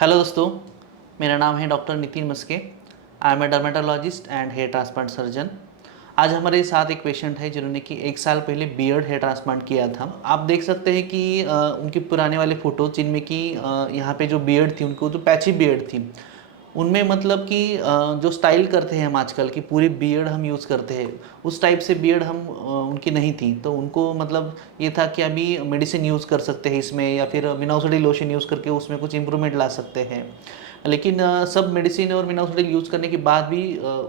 Hello दोस्तों, मेरा नाम है doctor Nitin Maske. I am a dermatologist and hair transplant surgeon. आज हमारे साथ एक पेशेंट है जिन्होंने कि 1 साल पहले बियर्ड हेयर ट्रांसप्लांट किया था। आप देख सकते हैं कि उनके पुराने वाले फ़ोटो जिनमें कि यहाँ पे जो बियर्ड थी उनको तो पैची बियर्ड थी। उनमें मतलब कि जो स्टाइल करते हैं हम आजकल की पूरी बियर्ड हम यूज़ करते हैं, उस टाइप से बियर्ड हम उनकी नहीं थी। तो उनको मतलब ये था कि अभी मेडिसिन यूज़ कर सकते हैं इसमें, या फिर मिनोक्सिडिल लोशन यूज़ करके उसमें कुछ इम्प्रूवमेंट ला सकते हैं। लेकिन सब मेडिसिन और मिनोक्सिडिल यूज़ करने के बाद भी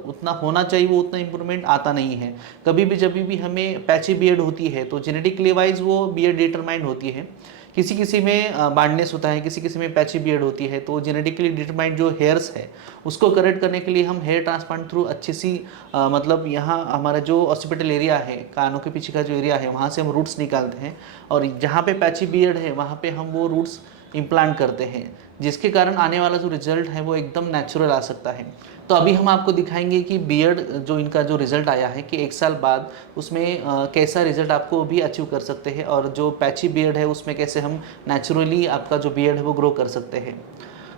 उतना होना चाहिए वो उतना इम्प्रूवमेंट आता नहीं है। कभी भी जब भी हमें पैची बियर्ड होती है तो जेनेटिकली वाइज वो बियर्ड डिटरमाइंड होती है। किसी किसी में बार्डनेस होता है, किसी किसी में पैची बियर्ड होती है। तो जेनेटिकली डिटरमाइंड जो हेयर्स है उसको करेक्ट करने के लिए हम हेयर ट्रांसप्लांट थ्रू अच्छी सी मतलब यहाँ हमारा जो हॉस्पिटल एरिया है, कानों के पीछे का जो एरिया है, वहाँ से हम रूट्स निकालते हैं और जहाँ पे पैची बियर्ड है वहाँ पे हम वो रूट्स इम्प्लांट करते हैं, जिसके कारण आने वाला जो रिजल्ट है वो एकदम नेचुरल आ सकता है। तो अभी हम आपको दिखाएंगे कि बियर्ड जो इनका जो रिज़ल्ट आया है कि 1 साल बाद उसमें कैसा रिज़ल्ट आपको भी अचीव कर सकते हैं, और जो पैची बियर्ड है उसमें कैसे हम नेचुरली आपका जो बियर्ड है वो ग्रो कर सकते हैं।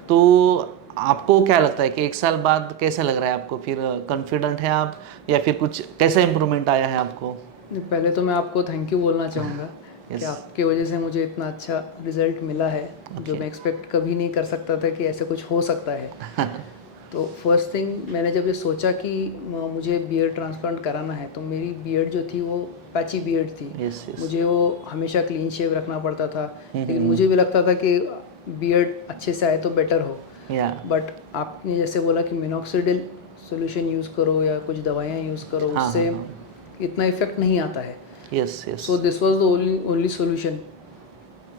तो आपको क्या लगता है कि 1 साल बाद कैसा लग रहा है आपको? फिर कॉन्फिडेंट हैं आप, या फिर कुछ कैसा इम्प्रूवमेंट आया है आपको? पहले तो मैं आपको थैंक यू बोलना चाहूँगा कि यस। आपकी वजह से मुझे इतना अच्छा रिज़ल्ट मिला है, जो ओके। मैं एक्सपेक्ट कभी नहीं कर सकता था कि ऐसे कुछ हो सकता है। तो फर्स्ट थिंग, मैंने जब ये सोचा कि मुझे बियर्ड ट्रांसप्लांट कराना है, तो मेरी बियर्ड जो थी वो पैची बियर्ड थी। Yes yes. मुझे वो हमेशा क्लीन शेव रखना पड़ता था, लेकिन मुझे भी लगता था कि बियर्ड अच्छे से आए तो बेटर हो। या। बट आपने जैसे बोला कि मिनोक्सिडिल सॉल्यूशन यूज़ करो या कुछ दवाइयाँ यूज़ करो, हाँ उससे हाँ हाँ। इतना इफेक्ट नहीं आता है। Yes yes. So this was the only solution.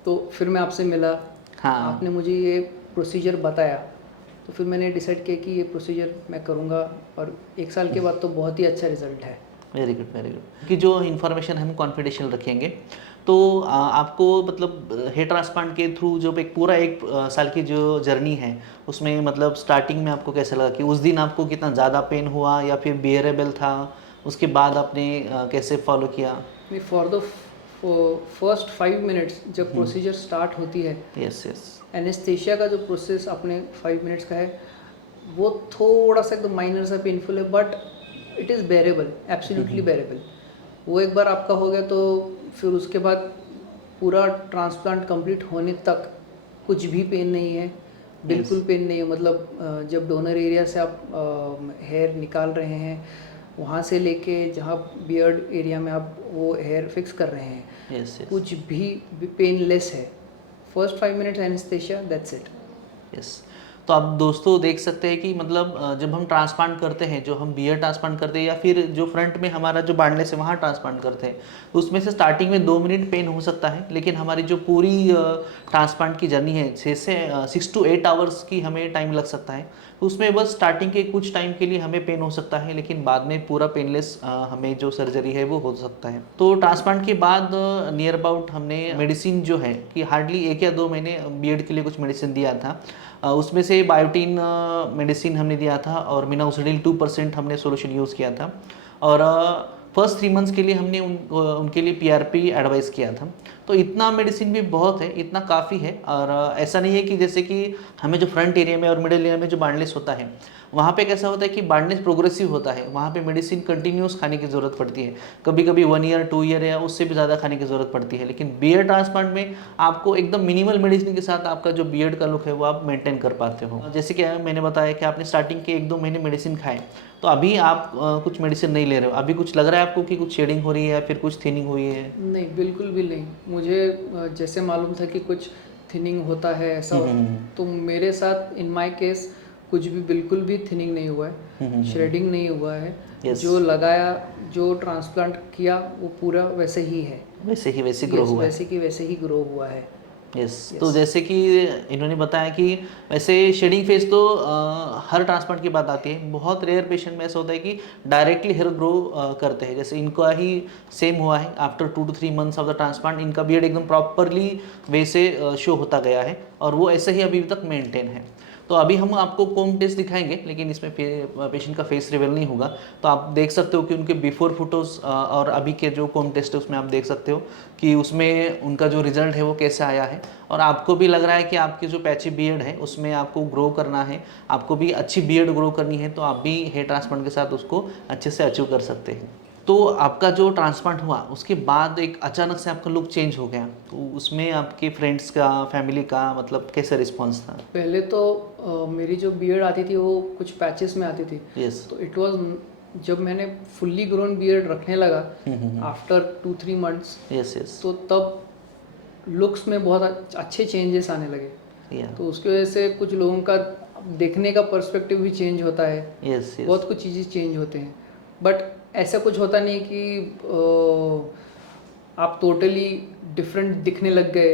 तो फिर मैं आपसे मिला, हाँ। आपने मुझे ये प्रोसीजर बताया, तो फिर मैंने डिसाइड किया कि ये प्रोसीजर मैं करूँगा, और 1 साल के बाद तो बहुत ही अच्छा रिजल्ट है। Very good very good. कि जो इन्फॉर्मेशन हम कॉन्फिडेंशियल रखेंगे। तो आपको मतलब हेयर ट्रांसप्लांट के थ्रू जो एक पूरा 1 साल की जो जर्नी है उसमें मतलब स्टार्टिंग में आपको कैसा लगा कि उस दिन आपको कितना ज़्यादा पेन हुआ या फिर बियरेबल था? उसके बाद आपने कैसे फॉलो किया? फॉर द फर्स्ट 5 मिनट्स जब प्रोसीजर स्टार्ट होती है, यस यस। एनेस्थेशिया का जो प्रोसेस अपने 5 मिनट्स का है, वो थोड़ा सा एकदम माइनर सा पेनफुल है, बट इट इज़ बेरेबल, एब्सोल्युटली बेरेबल। वो एक बार आपका हो गया तो फिर उसके बाद पूरा ट्रांसप्लांट कंप्लीट होने तक कुछ भी पेन नहीं है, बिल्कुल पेन नहीं है। मतलब जब डोनर एरिया से आप हेयर निकाल रहे हैं, वहाँ से लेके जहाँ बियर्ड एरिया में आप वो हेयर फिक्स कर रहे हैं, यस यस। कुछ भी पेनलेस है। First 5 minutes anaesthesia, that's it. Yes. तो आप दोस्तों देख सकते हैं कि मतलब जब हम ट्रांसप्लांट करते हैं, जो हम बियर ट्रांसप्लांट करते हैं या फिर जो फ्रंट में हमारा जो बार्डनेस है वहाँ ट्रांसप्लांट करते हैं, तो उसमें से स्टार्टिंग में 2 मिनट पेन हो सकता है, लेकिन हमारी जो पूरी ट्रांसप्लांट की जर्नी है 6 से 8 आवर्स की हमें टाइम लग सकता है। तो उसमें बस स्टार्टिंग के कुछ टाइम के लिए हमें पेन हो सकता है, लेकिन बाद में पूरा पेनलेस हमें जो सर्जरी है वो हो सकता है। तो ट्रांसप्लांट के बाद नियर अबाउट हमने मेडिसिन जो है कि हार्डली 1 या 2 महीने बीएड के लिए कुछ मेडिसिन दिया था। उसमें से बायोटीन मेडिसिन हमने दिया था और मिनोक्सिडिल 2% हमने सॉल्यूशन यूज़ किया था। और फर्स्ट 3 मंथ्स के लिए हमने उनके लिए पीआरपी एडवाइस किया था। तो इतना मेडिसिन भी बहुत है, इतना काफ़ी है। और ऐसा नहीं है कि जैसे कि हमें जो फ्रंट एरिया में और मिडिल एरिया में जो बार्डनेस होता है वहाँ पे कैसा होता है कि बार्डनेस प्रोग्रेसिव होता है, वहाँ पे मेडिसिन कंटिन्यूस खाने की ज़रूरत पड़ती है। कभी कभी 1 ईयर 2 ईयर या उससे भी ज़्यादा खाने की ज़रूरत पड़ती है। लेकिन बियर्ड ट्रांसप्लांट में आपको एकदम मिनिमल मेडिसिन के साथ आपका जो बियर्ड का लुक है वो आप मेंटेन कर पाते हो। जैसे कि मैंने बताया कि आपने स्टार्टिंग के 1-2 महीने मेडिसिन खाए, तो अभी आप कुछ मेडिसिन नहीं ले रहे हो। अभी कुछ लग रहा है आपको कि कुछ शेडिंग हो रही है या फिर कुछ थिनिंग हुई है? नहीं, बिल्कुल भी नहीं। मुझे जैसे मालूम था कि कुछ थिनिंग होता है, ऐसा तो मेरे साथ इन माय केस कुछ भी बिल्कुल भी थिनिंग नहीं हुआ है, श्रेडिंग नहीं हुआ है। Yes. जो लगाया, जो ट्रांसप्लांट किया, वो पूरा वैसे ही है। वैसे ही वैसे ग्रो Yes, हुआ है। वैसे की वैसे ही ग्रो हुआ है। यस। Yes. तो जैसे कि इन्होंने बताया कि वैसे शेडिंग फेज तो हर ट्रांसप्लांट की बात आती है। बहुत रेयर पेशेंट में ऐसा होता है कि डायरेक्टली हेयर ग्रो करते हैं, जैसे इनका ही सेम हुआ है। After 2 to 3 months of the transplant इनका बियर्ड एकदम प्रॉपरली वैसे शो होता गया है और वो ऐसे ही अभी तक मेंटेन है। तो अभी हम आपको कोम टेस्ट दिखाएंगे, लेकिन इसमें पेशेंट का फेस रिवील नहीं होगा। तो आप देख सकते हो कि उनके बिफोर फोटोज़ और अभी के जो कोम टेस्ट है उसमें आप देख सकते हो कि उसमें उनका जो रिजल्ट है वो कैसे आया है। और आपको भी लग रहा है कि आपकी जो पैची बियर्ड है उसमें आपको ग्रो करना है, आपको भी अच्छी बियर्ड ग्रो करनी है, तो आप भी हेयर ट्रांसप्लांट के साथ उसको अच्छे से अचीव कर सकते हैं। तो आपका जो ट्रांसप्लांट हुआ उसके बाद एक अचानक से आपका लुक चेंज हो गया, तो उसमें आपके फ्रेंड्स का, फैमिली का मतलब कैसे रिस्पॉन्स था? पहले तो मेरी जो बियर्ड आती थी वो कुछ पैचेस में आती थी। यस। तो इट वाज, जब मैंने फुल्ली ग्रोन बियर्ड रखने लगा आफ्टर 2-3 मंथ्स, यस यस। तो तब लुक्स में बहुत अच्छे चेंजेस आने लगे। या तो उसकी वजह से कुछ लोगों का देखने का पर्सपेक्टिव भी चेंज होता है, यस यस। बहुत कुछ चीज़ें चेंज होते हैं। बट ऐसा कुछ होता नहीं कि आप टोटली डिफरेंट दिखने लग गए,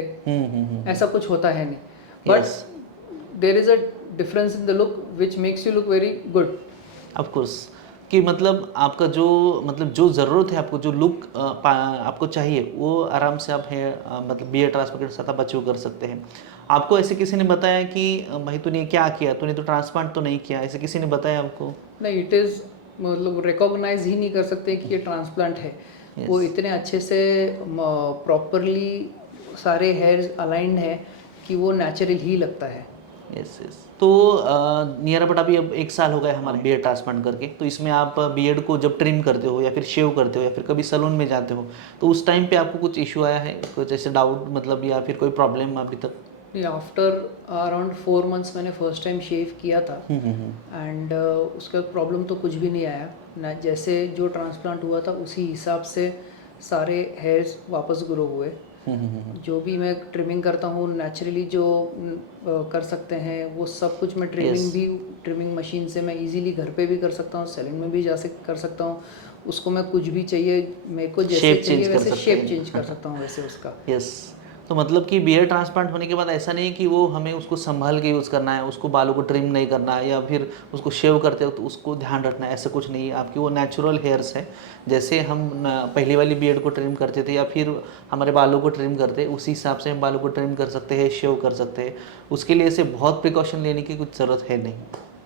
ऐसा कुछ होता है नहीं। But Yes. There is a difference in the look which makes you look very good. Of course, कि मतलब आपका जो मतलब जो ज़रूरत है आपको, जो लुक आपको चाहिए वो आराम से आप है मतलब बियर ट्रांसप्लांट के साथ आप अचीव कर सकते हैं। आपको ऐसे किसी ने बताया कि भाई तूने क्या किया, तूने तो ट्रांसप्लांट तो नहीं किया, ऐसे किसी ने बताया आपको? नहीं, इट इज़ मतलब रिकॉग्नाइज ही नहीं कर सकते कि ये ट्रांसप्लांट है। वो Yes. इतने अच्छे से प्रॉपरली सारे हेयर्स अलाइंड है कि वो नेचुरल ही लगता है। Yes yes. तो नियर अबाउट अभी अब 1 साल हो गया हमारा बियर्ड ट्रांसप्लांट करके, तो इसमें आप बियर्ड को जब ट्रिम करते हो या फिर शेव करते हो या फिर कभी सैलून में जाते हो, तो उस टाइम पे आपको कुछ इशू आया है, कुछ ऐसे डाउट मतलब या फिर कोई प्रॉब्लम अभी तक? नहीं, आफ्टर अराउंड 4 मंथ्स मैंने फर्स्ट टाइम शेव किया था एंड उसका प्रॉब्लम तो कुछ भी नहीं आया ना। जैसे जो ट्रांसप्लांट हुआ था उसी हिसाब से सारे हेयर्स वापस ग्रो हुए। जो भी मैं ट्रिमिंग करता हूँ नेचुरली जो कर सकते हैं वो सब कुछ मैं Yes. ट्रिमिंग मशीन से मैं इजीली घर पे भी कर सकता हूँ, सैलून में भी जा कर सकता हूँ। उसको मैं कुछ भी चाहिए मेरे को जैसे शेप चाहिए चेंज कर वैसे सकते शेप हैं। चेंज कर सकता हूँ वैसे उसका। यस। तो मतलब कि बियर ट्रांसप्लांट होने के बाद ऐसा नहीं है कि वो हमें उसको संभाल के यूज़ करना है, उसको बालों को ट्रिम नहीं करना है या फिर उसको शेव करते हो तो उसको ध्यान रखना है, ऐसा कुछ नहीं है। आपकी वो नेचुरल हेयर्स है, जैसे हम पहली वाली बियर्ड को ट्रिम करते थे या फिर हमारे बालों को ट्रिम करते, उसी हिसाब से हम बालों को ट्रिम कर सकते हैं, शेव कर सकते हैं। उसके लिए ऐसे बहुत प्रिकॉशन लेने की कुछ ज़रूरत है नहीं।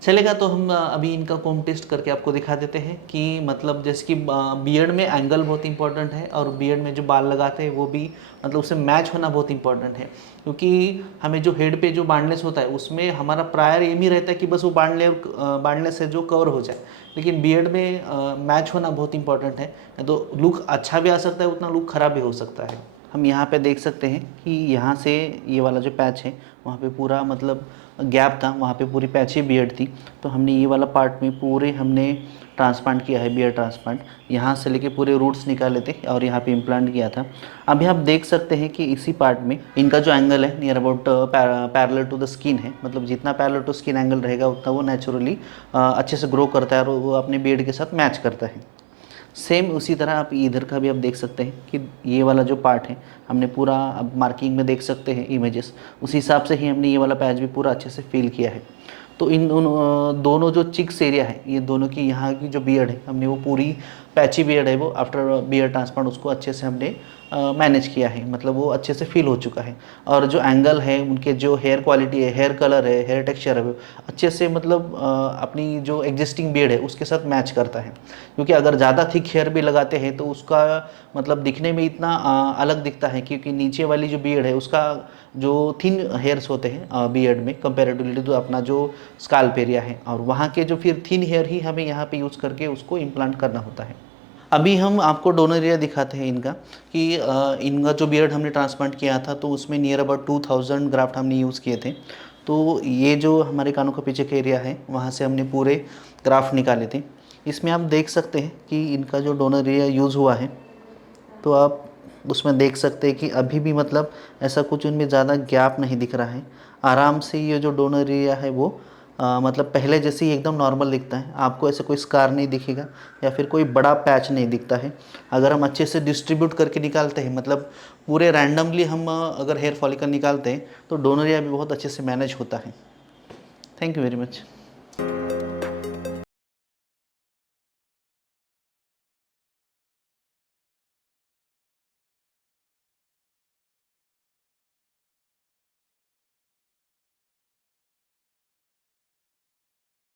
चलेगा, तो हम अभी इनका कॉम टेस्ट करके आपको दिखा देते हैं कि मतलब जैसे कि बियर्ड में एंगल बहुत इंपॉर्टेंट है और बियर्ड में जो बाल लगाते हैं वो भी मतलब उससे मैच होना बहुत इंपॉर्टेंट है, क्योंकि हमें जो हेड पे जो बांडनेस होता है उसमें हमारा प्रायर एम ही रहता है कि बस वो बांडनेस से जो कवर हो जाए, लेकिन बियर्ड में मैच होना बहुत इंपॉर्टेंट है। तो लुक अच्छा भी आ सकता है, उतना लुक ख़राब भी हो सकता है। हम यहाँ पे देख सकते हैं कि यहाँ से ये वाला जो पैच है वहाँ पे पूरा मतलब गैप था, वहाँ पे पूरी पैची बियर्ड थी। तो हमने ये वाला पार्ट में पूरे हमने ट्रांसप्लांट किया है, बियर्ड ट्रांसप्लांट। यहाँ से लेके पूरे रूट्स निकाले थे और यहाँ पे इम्प्लांट किया था। अभी आप देख सकते हैं कि इसी पार्ट में इनका जो एंगल है near about parallel to the skin है, मतलब जितना पैरेलल टू स्किन एंगल रहेगा उतना वो नेचुरली अच्छे से ग्रो करता है और वो अपने बियर्ड के साथ मैच करता है। सेम उसी तरह आप इधर का भी आप देख सकते हैं कि ये वाला जो पार्ट है हमने पूरा, अब मार्किंग में देख सकते हैं इमेजेस, उसी हिसाब से ही हमने ये वाला पैच भी पूरा अच्छे से फिल किया है। तो इन दोनों जो चिक्स एरिया है, ये दोनों की यहाँ की जो बियर्ड है हमने वो पूरी पैची बियर्ड है वो आफ्टर बियर्ड ट्रांसप्लांट उसको अच्छे से हमने मैनेज किया है, मतलब वो अच्छे से फिल हो चुका है। और जो एंगल है, उनके जो हेयर क्वालिटी है, हेयर कलर है, हेयर टेक्सचर है, वो अच्छे से मतलब अपनी जो एग्जिस्टिंग बियर्ड है उसके साथ मैच करता है। क्योंकि अगर ज़्यादा थिक हेयर भी लगाते हैं तो उसका मतलब दिखने में इतना अलग दिखता है, क्योंकि नीचे वाली जो बियर्ड है उसका जो थिन हेयर्स होते हैं बियर्ड में कंपेरेटिवली तो अपना जो स्काल्प एरिया है, और वहाँ के जो फिर थिन हेयर ही हमें यहाँ पे यूज़ करके उसको इम्प्लांट करना होता है। अभी हम आपको डोनर एरिया दिखाते हैं इनका, कि इनका जो बियर्ड हमने ट्रांसप्लांट किया था तो उसमें नियर अबाउट 2000 ग्राफ्ट हमने यूज़ किए थे। तो ये जो हमारे कानों का पीछे का एरिया है वहाँ से हमने पूरे ग्राफ्ट निकाले थे। इसमें आप देख सकते हैं कि इनका जो डोनर एरिया यूज़ हुआ है, तो आप उसमें देख सकते हैं कि अभी भी मतलब ऐसा कुछ उनमें ज़्यादा गैप नहीं दिख रहा है। आराम से ये जो डोनर एरिया है वो मतलब पहले जैसे ही एकदम नॉर्मल दिखता है, आपको ऐसे कोई स्कार नहीं दिखेगा या फिर कोई बड़ा पैच नहीं दिखता है। अगर हम अच्छे से डिस्ट्रीब्यूट करके निकालते हैं, मतलब पूरे रैंडमली हम अगर हेयर फॉलिकल निकालते हैं तो डोनर एरिया भी बहुत अच्छे से मैनेज होता है। Thank you very much.